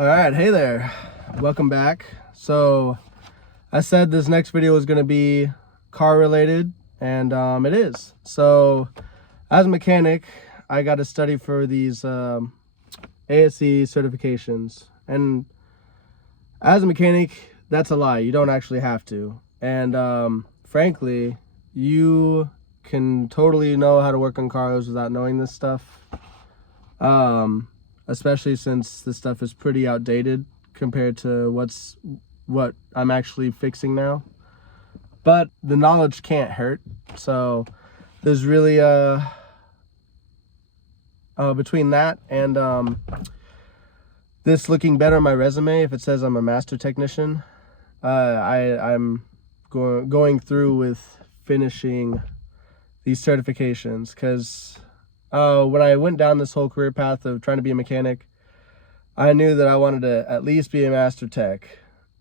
All right, hey there, welcome back. So I said this next video was going to be car related, and it is. So as a mechanic, I got to study for these ASE certifications, and as a mechanic, that's a lie. You don't actually have to. And frankly, you can totally know how to work on cars without knowing this stuff. Especially since this stuff is pretty outdated compared to what I'm actually fixing now. But the knowledge can't hurt. So there's really between that and this looking better on my resume, if it says I'm a master technician, I'm going through with finishing these certifications, because when I went down this whole career path of trying to be a mechanic, I knew that I wanted to at least be a master tech,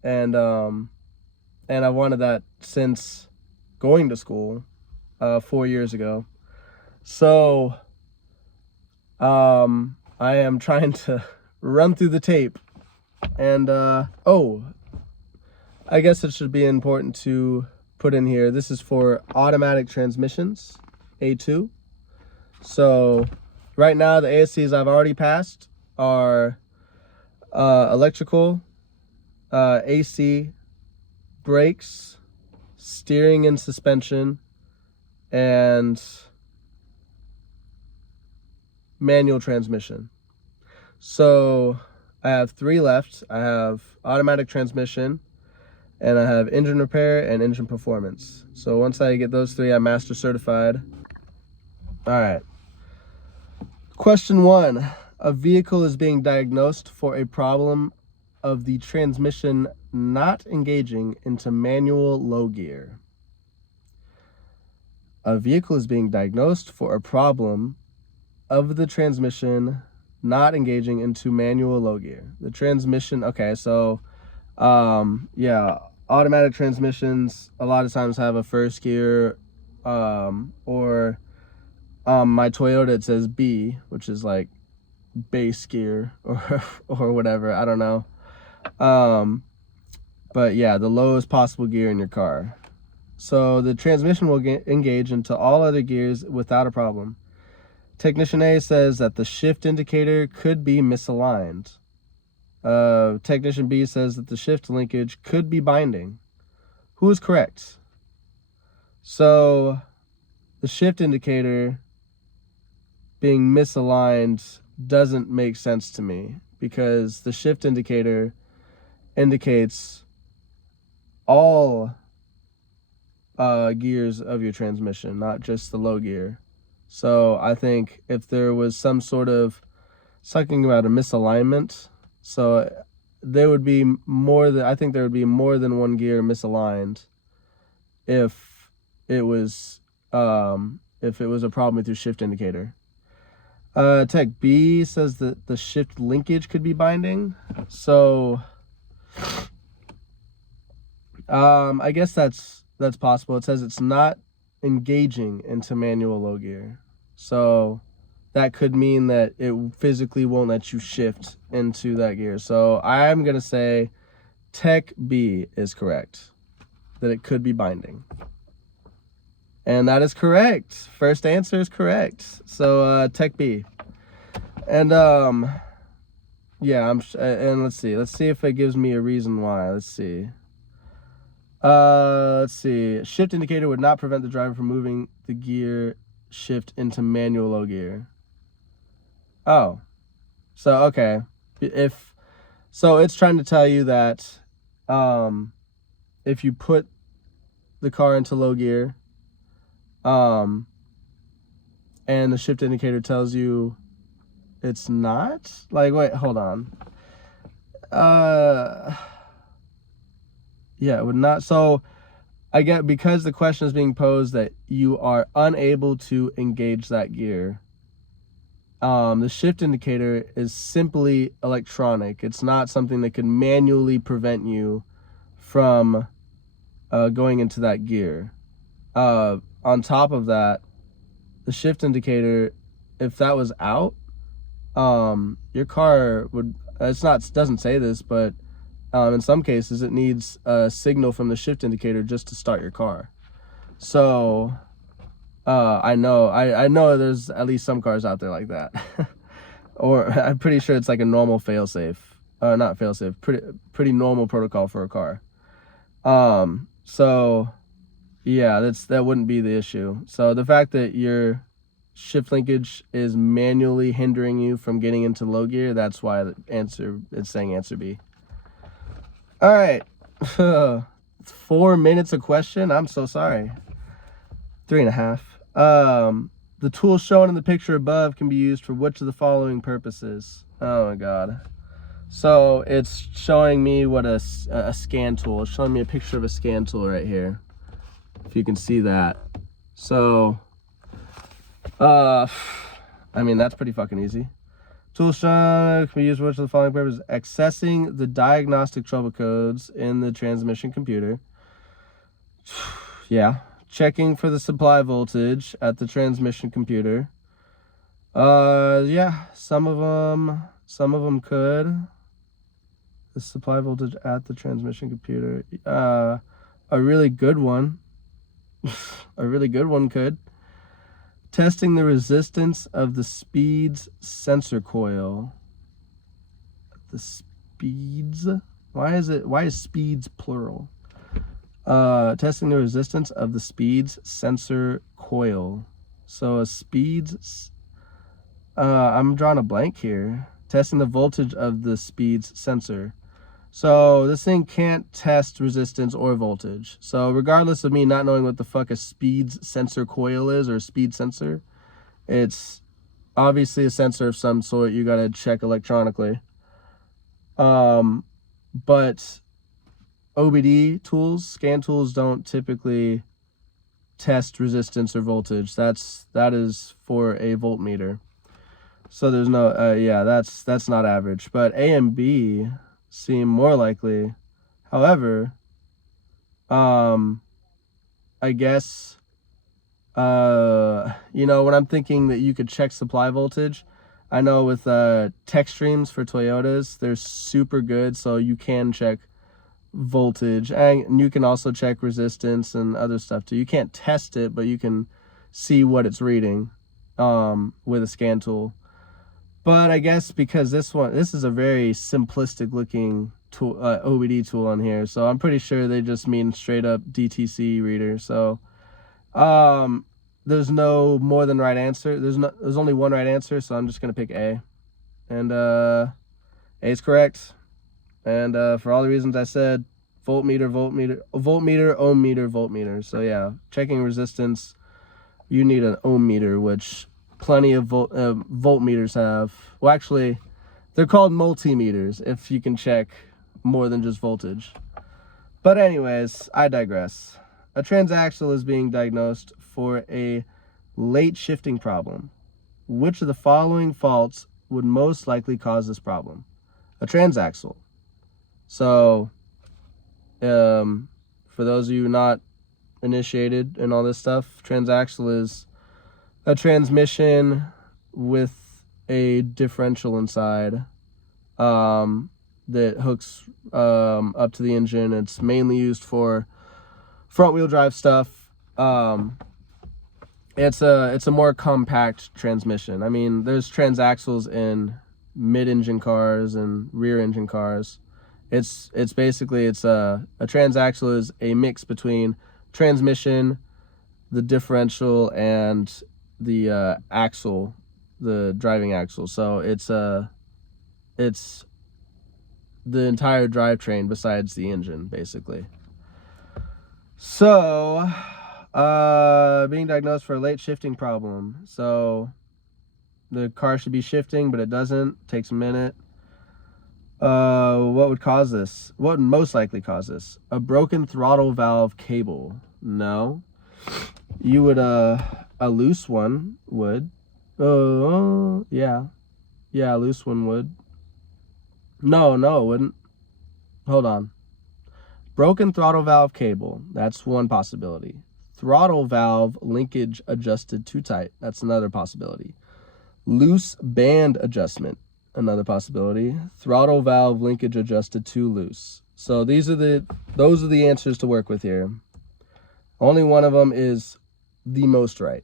and I wanted that since going to school 4 years ago. So I am trying to run through the tape, and oh, I guess it should be important to put in here, this is for automatic transmissions, A2. So right now the ASCs I've already passed are electrical, AC, brakes, steering and suspension, and manual transmission. So I have 3 left. I have automatic transmission, and I have engine repair and engine performance. So once I get those 3, I'm master certified. All right. Question 1. A vehicle is being diagnosed for a problem of the transmission not engaging into manual low gear. A vehicle is being diagnosed for a problem of the transmission not engaging into manual low gear. The transmission, okay, so yeah, automatic transmissions a lot of times have a first gear, or my Toyota, it says B, which is like base gear or whatever, I don't know. But yeah, the lowest possible gear in your car. So the transmission will engage into all other gears without a problem. Technician A says that the shift indicator could be misaligned. Technician B says that the shift linkage could be binding. Who is correct? So the shift indicator being misaligned doesn't make sense to me, because the shift indicator indicates all gears of your transmission, not just the low gear. So I think if there was some sort of talking about a misalignment, so there would be more than, I think there would be more than one gear misaligned if it was a problem with your shift indicator. Tech B says that the shift linkage could be binding. So I guess that's possible. It says it's not engaging into manual low gear. So that could mean that it physically won't let you shift into that gear. So I'm going to say Tech B is correct, that it could be binding. And that is correct. First answer is correct. So Tech B. And yeah, and let's see if it gives me a reason why. Let's see. Shift indicator would not prevent the driver from moving the gear shift into manual low gear. Oh, so okay. So it's trying to tell you that if you put the car into low gear, and the shift indicator tells you it's not, like, wait, hold on. Yeah, it would not. So I get, because the question is being posed that you are unable to engage that gear. The shift indicator is simply electronic. It's not something that can manually prevent you from going into that gear. On top of that, the shift indicator, if that was out, your car would, doesn't say this, but in some cases it needs a signal from the shift indicator just to start your car. So I know there's at least some cars out there like that. Or I'm pretty sure it's like a normal failsafe. Not failsafe, pretty normal protocol for a car. So yeah, that wouldn't be the issue. So the fact that your shift linkage is manually hindering you from getting into low gear, that's why it's saying answer B. All right. 4 minutes a question. I'm so sorry. 3.5. The tool shown in the picture above can be used for which of the following purposes? Oh my god. So it's showing me what a scan tool. It's showing me a picture of a scan tool right here, if you can see that. So I mean, that's pretty fucking easy. Tool shown can be used for which of the following purposes? Accessing the diagnostic trouble codes in the transmission computer. Yeah. Checking for the supply voltage at the transmission computer. Yeah, some of them could. The supply voltage at the transmission computer. A really good one. A really good one could. Testing the resistance of the speeds sensor coil. The speeds? Why is speeds plural? Testing the resistance of the speeds sensor coil. So a speeds, I'm drawing a blank here. Testing the voltage of the speeds sensor. So this thing can't test resistance or voltage. So regardless of me not knowing what the fuck a speeds sensor coil is, or a speed sensor, it's obviously a sensor of some sort you gotta check electronically. But OBD tools, scan tools, don't typically test resistance or voltage. That is for a voltmeter. So there's no yeah, that's not average. But A and B seem more likely. However, I guess you know, when I'm thinking that you could check supply voltage, I know with tech streams for Toyotas, they're super good, so you can check voltage, and you can also check resistance and other stuff too. You can't test it, but you can see what it's reading with a scan tool. But I guess because this is a very simplistic looking tool, OBD tool on here, so I'm pretty sure they just mean straight up DTC reader. So there's no more than right answer. There's only one right answer, so I'm just gonna pick A, and A is correct. And for all the reasons I said, voltmeter, ohm meter, voltmeter. So yeah, checking resistance, you need an ohm meter, which plenty of voltmeters have. Well, actually, they're called multimeters if you can check more than just voltage. But anyways, I digress. A transaxle is being diagnosed for a late shifting problem. Which of the following faults would most likely cause this problem? A transaxle. So, for those of you not initiated in all this stuff, transaxle is a transmission with a differential inside that hooks up to the engine. It's mainly used for front wheel drive stuff. It's a more compact transmission. I mean, there's transaxles in mid-engine cars and rear-engine cars. It's basically a transaxle is a mix between transmission, the differential, and the axle, the driving axle. So it's the entire drivetrain besides the engine, basically. So being diagnosed for a late shifting problem. So the car should be shifting, but it doesn't. It takes a minute. What would cause this? What would most likely cause this? A broken throttle valve cable. No. You would, a loose one would. Yeah. Yeah, a loose one would. No, it wouldn't. Hold on. Broken throttle valve cable. That's one possibility. Throttle valve linkage adjusted too tight. That's another possibility. Loose band adjustment, another possibility. Throttle valve linkage adjusted too loose. So those are the answers to work with here. Only one of them is the most right.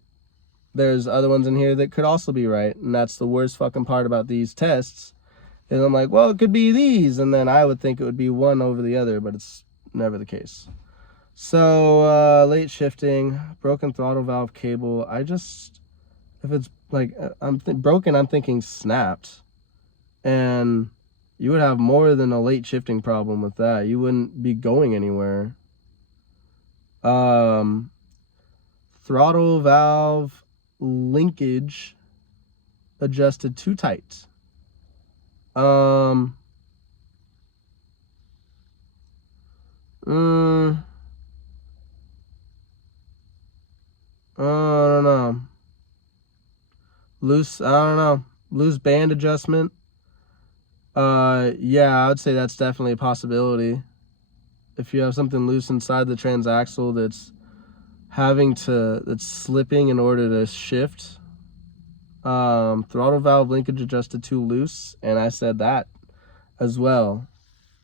There's other ones in here that could also be right, and that's the worst fucking part about these tests. And I'm like, well, it could be these, and then I would think it would be one over the other, but it's never the case. So late shifting, broken throttle valve cable. If it's like broken, I'm thinking snapped, and you would have more than a late shifting problem with that. You wouldn't be going anywhere. Throttle valve linkage adjusted too tight. I don't know. Loose band adjustment. Yeah, I would say that's definitely a possibility. If you have something loose inside the transaxle that's slipping in order to shift. Throttle valve linkage adjusted too loose, and I said that as well,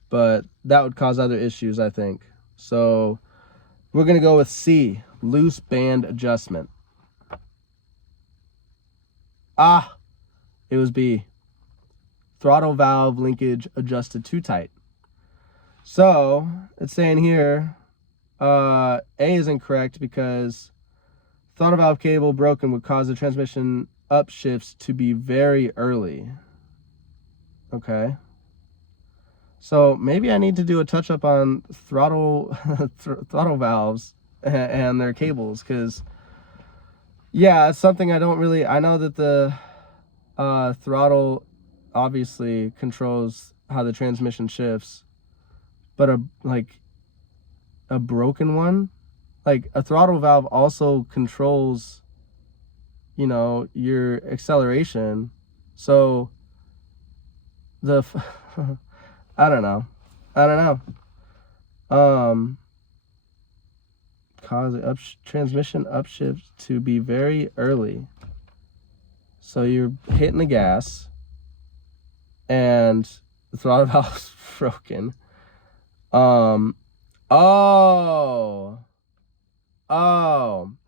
but that would cause other issues, I think. So we're gonna go with C, loose band adjustment. It was B, throttle valve linkage adjusted too tight. So it's saying here A is incorrect because throttle valve cable broken would cause the transmission upshifts to be very early. Okay. So maybe I need to do a touch up on throttle valves and their cables, because yeah, it's something I know that the throttle obviously controls how the transmission shifts, but a broken one, like a throttle valve also controls, you know, your acceleration. So I don't know. Cause the transmission upshift to be very early. So you're hitting the gas and the throttle valve's broken.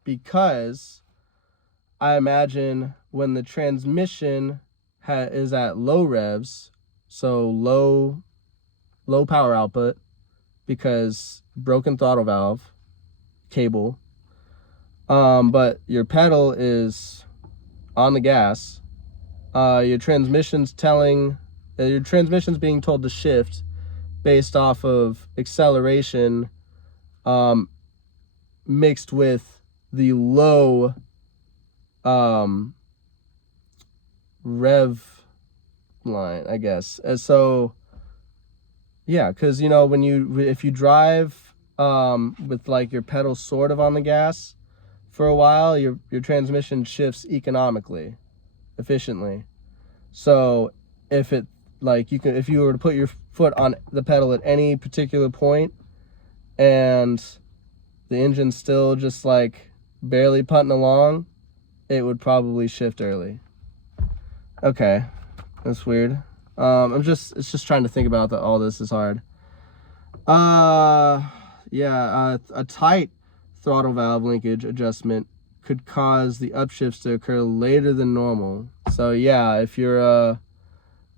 Because I imagine when the transmission is at low revs, so low power output, because broken throttle valve cable, but your pedal is on the gas, your transmission's being told to shift based off of acceleration, mixed with the low rev line, I guess. And so yeah, because you know, if you drive with like your pedal sort of on the gas for a while, your transmission shifts efficiently. So if you were to put your foot on the pedal at any particular point and the engine's still just like barely putting along, it would probably shift early. Okay, that's weird. It's just trying to think about that. All this is hard. A tight throttle valve linkage adjustment could cause the upshifts to occur later than normal. So yeah, if you're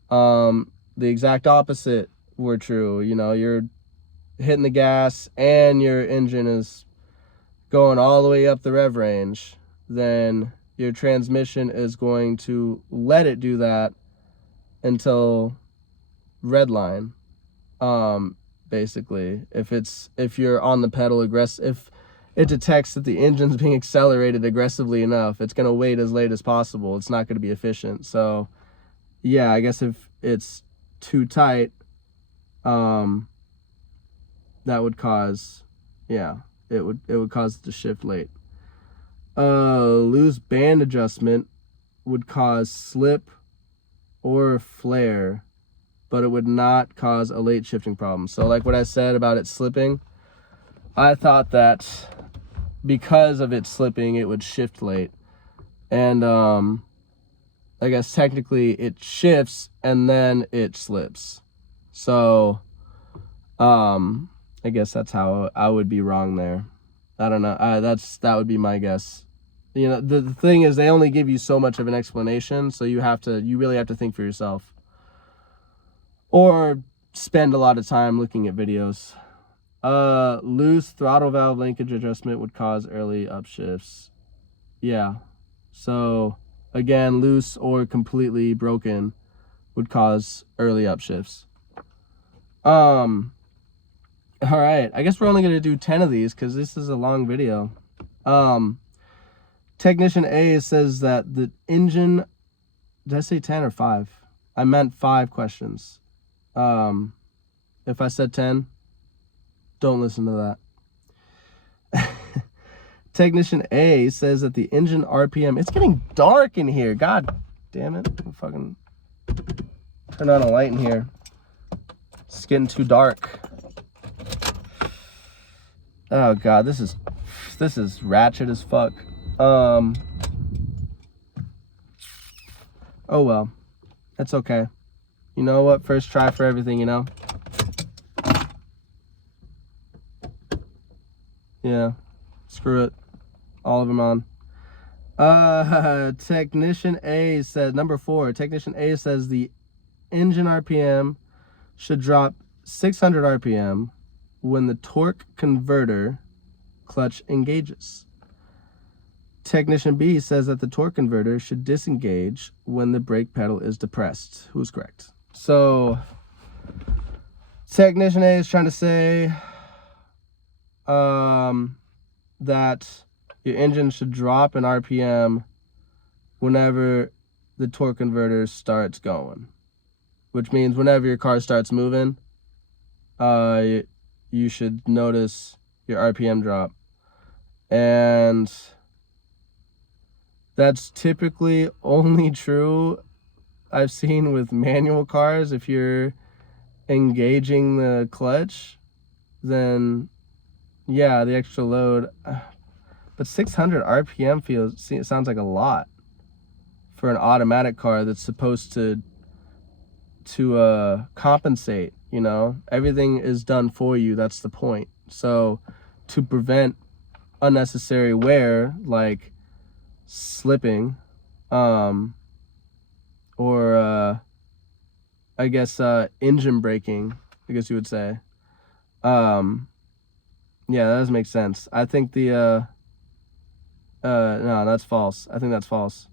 the exact opposite were true, you know, you're hitting the gas and your engine is going all the way up the rev range, then your transmission is going to let it do that until red line. Basically, if you're on the pedal if it detects that the engine's being accelerated aggressively enough, it's going to wait as late as possible. It's not going to be efficient. So yeah, I guess if it's too tight, that would cause, it would cause it to shift late. Loose band adjustment would cause slip or flare, but it would not cause a late shifting problem. So like what I said about it slipping, I thought that because of it slipping, it would shift late. And I guess technically it shifts and then it slips. So I guess that's how I would be wrong there. I don't know. That would be my guess. You know, the thing is, they only give you so much of an explanation, so you really have to think for yourself, or spend a lot of time looking at videos. Loose throttle valve linkage adjustment would cause early upshifts. Yeah. So again, loose or completely broken would cause early upshifts. All right, I guess we're only going to do 10 of these because this is a long video. Technician A says that the engine, did I say 10 or 5? I meant 5 questions. If I said 10, don't listen to that. Technician A says that the engine RPM, it's getting dark in here. God damn it. I'll fucking turn on a light in here. It's getting too dark. Oh God, this is ratchet as fuck. Oh well, that's okay. You know what? First try for everything, you know? Yeah, screw it. All of them on. Technician A says, number 4, Technician A says the engine RPM should drop 600 RPM when the torque converter clutch engages. Technician B says that the torque converter should disengage when the brake pedal is depressed. Who's correct? So, Technician A is trying to say that your engine should drop an RPM whenever the torque converter starts going, which means whenever your car starts moving, you should notice your RPM drop. And that's typically only true, I've seen, with manual cars. If you're engaging the clutch, then yeah, the extra load. But 600 RPM sounds like a lot for an automatic car that's supposed to compensate, you know? Everything is done for you, that's the point. So to prevent unnecessary wear, like slipping, or I guess engine braking, I guess you would say. Yeah, that does make sense. I think no, that's false. I think that's false.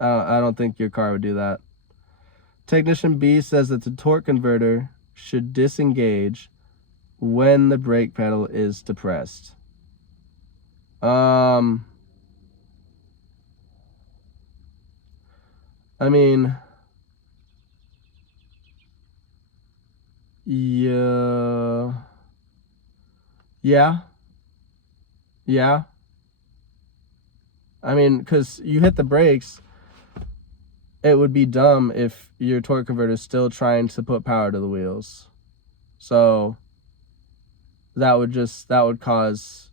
I don't think your car would do that. Technician B says that the torque converter should disengage when the brake pedal is depressed. I mean, yeah. I mean, because you hit the brakes, it would be dumb if your torque converter is still trying to put power to the wheels. So that would cause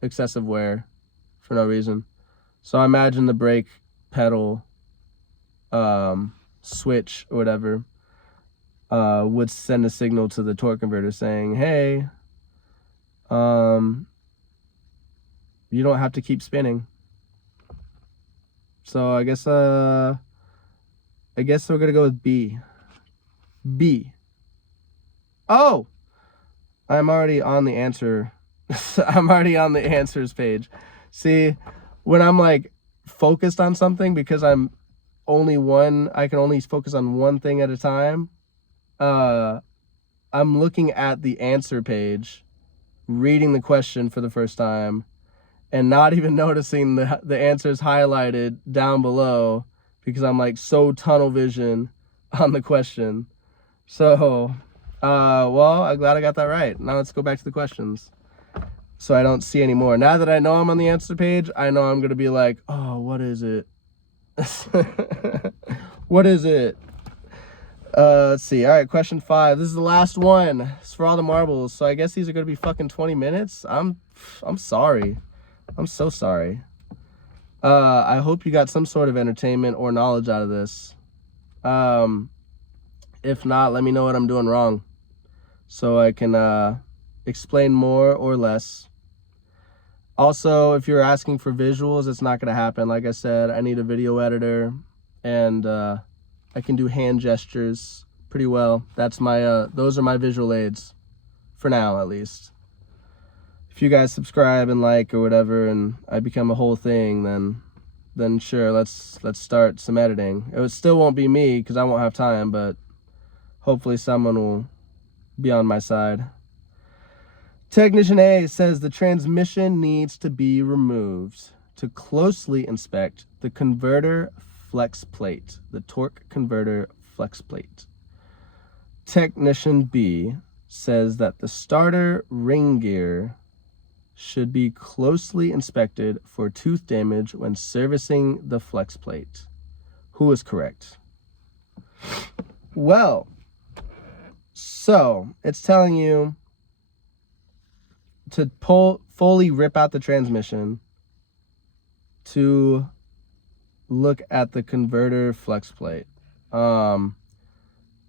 excessive wear for no reason. So I imagine the brake pedal switch or whatever would send a signal to the torque converter saying, hey, you don't have to keep spinning. So I guess we're gonna go with B. Oh, I'm already on the answer. I'm already on the answers page. See, when I'm like focused on something, because I can only focus on one thing at a time. I'm looking at the answer page, reading the question for the first time, and not even noticing the answers highlighted down below, because I'm like so tunnel vision on the question. So, well, I'm glad I got that right. Now let's go back to the questions, so I don't see any more. Now that I know I'm on the answer page, I know I'm gonna be like, oh, what is it? What is it? Let's see. All right, question 5. This is the last one. It's for all the marbles. So I guess these are gonna be fucking 20 minutes. I'm sorry. I'm so sorry. I hope you got some sort of entertainment or knowledge out of this. If not, let me know what I'm doing wrong so I can explain more or less. Also, if you're asking for visuals, it's not going to happen. Like I said, I need a video editor, and I can do hand gestures pretty well. That's my those are my visual aids for now, at least. If you guys subscribe and like or whatever, and I become a whole thing, then sure, let's start some editing. It still won't be me because I won't have time, but hopefully someone will be on my side. Technician A says the transmission needs to be removed to closely inspect the converter flex plate, the torque converter flex plate. Technician B says that the starter ring gear should be closely inspected for tooth damage when servicing the flex plate. Who is correct? Well, so it's telling you to fully rip out the transmission to look at the converter flex plate. Now,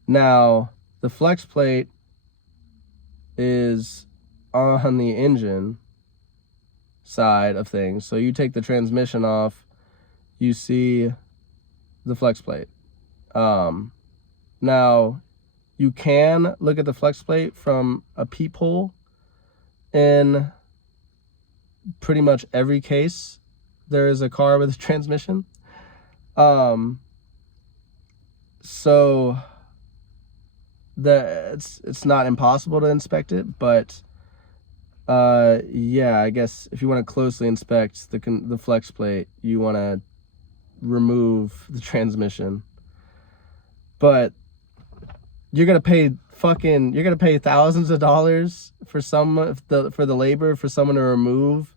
the flex plate is on the engine side of things. So you take the transmission off, you see the flex plate. Now, you can look at the flex plate from a peephole in pretty much every case there is a car with a transmission. So it's not impossible to inspect it, but yeah, I guess if you want to closely inspect the flex plate, you want to remove the transmission. But you're gonna pay thousands of dollars for the labor for someone to remove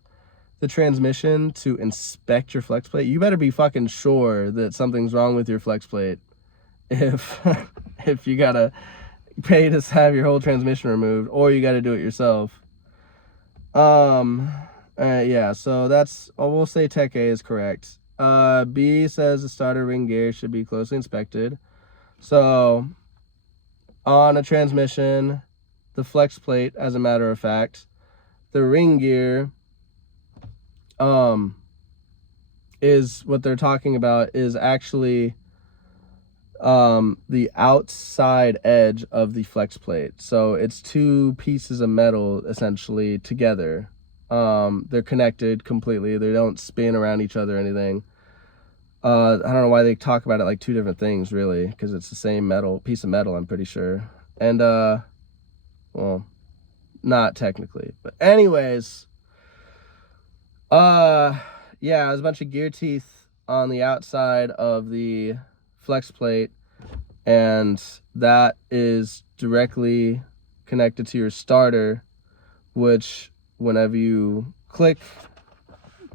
the transmission to inspect your flex plate. You better be fucking sure that something's wrong with your flex plate if if you gotta pay to have your whole transmission removed, or you gotta do it yourself. Yeah, so we'll say Tech A is correct. B says the starter ring gear should be closely inspected. So on a transmission, the flex plate, as a matter of fact, the ring gear is what they're talking about is actually the outside edge of the flex plate. So it's two pieces of metal essentially together. They're connected completely. They don't spin around each other or anything. I don't know why they talk about it like two different things, really, because it's the same piece of metal, I'm pretty sure. And well, not technically, but anyways, yeah, there's a bunch of gear teeth on the outside of the flex plate, and that is directly connected to your starter, which whenever you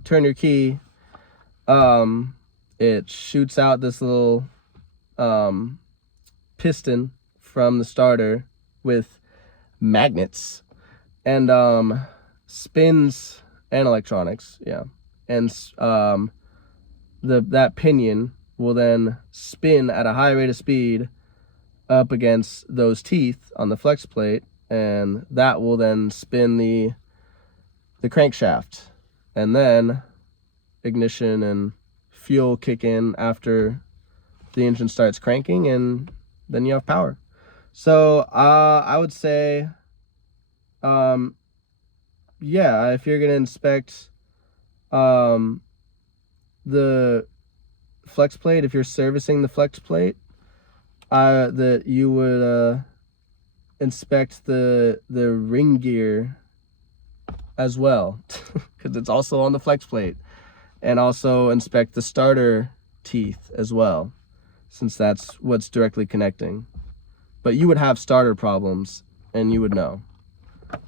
turn your key, it shoots out this little piston from the starter with magnets and spins and electronics, yeah, and that pinion will then spin at a high rate of speed up against those teeth on the flex plate, and that will then spin the crankshaft, and then ignition and fuel kick in after the engine starts cranking, and then you have power. So I would say yeah, if you're gonna inspect the flex plate, if you're servicing the flex plate, that you would inspect the ring gear as well, because it's also on the flex plate, and also inspect the starter teeth as well, since that's what's directly connecting. But you would have starter problems, and you would know.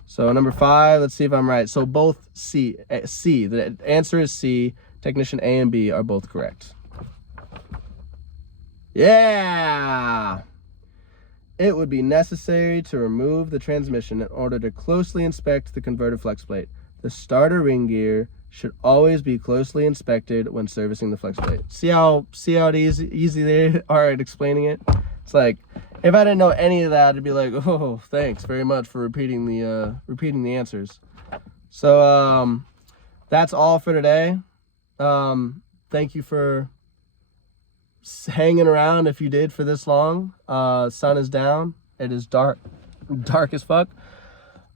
So number 5, let's see if I'm right. So both C, the answer is C. Technician A and B are both correct. Yeah! It would be necessary to remove the transmission in order to closely inspect the converter flex plate. The starter ring gear should always be closely inspected when servicing the flex plate. See how easy they are at explaining it? It's like, if I didn't know any of that, I'd be like, oh, thanks very much for repeating the answers. So that's all for today. Thank you for hanging around if you did for this long. Sun is down. It is dark as fuck.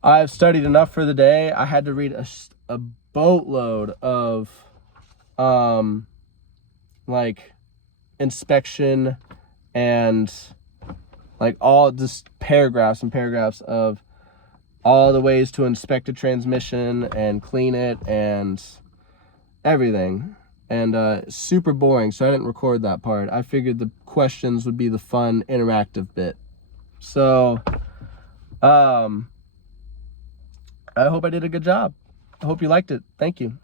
I've studied enough for the day. I had to read a boatload of like inspection and like all just paragraphs and paragraphs of all the ways to inspect a transmission and clean it and everything. And super boring, so I didn't record that part. I figured the questions would be the fun interactive bit. So I hope I did a good job. I hope you liked it. Thank you.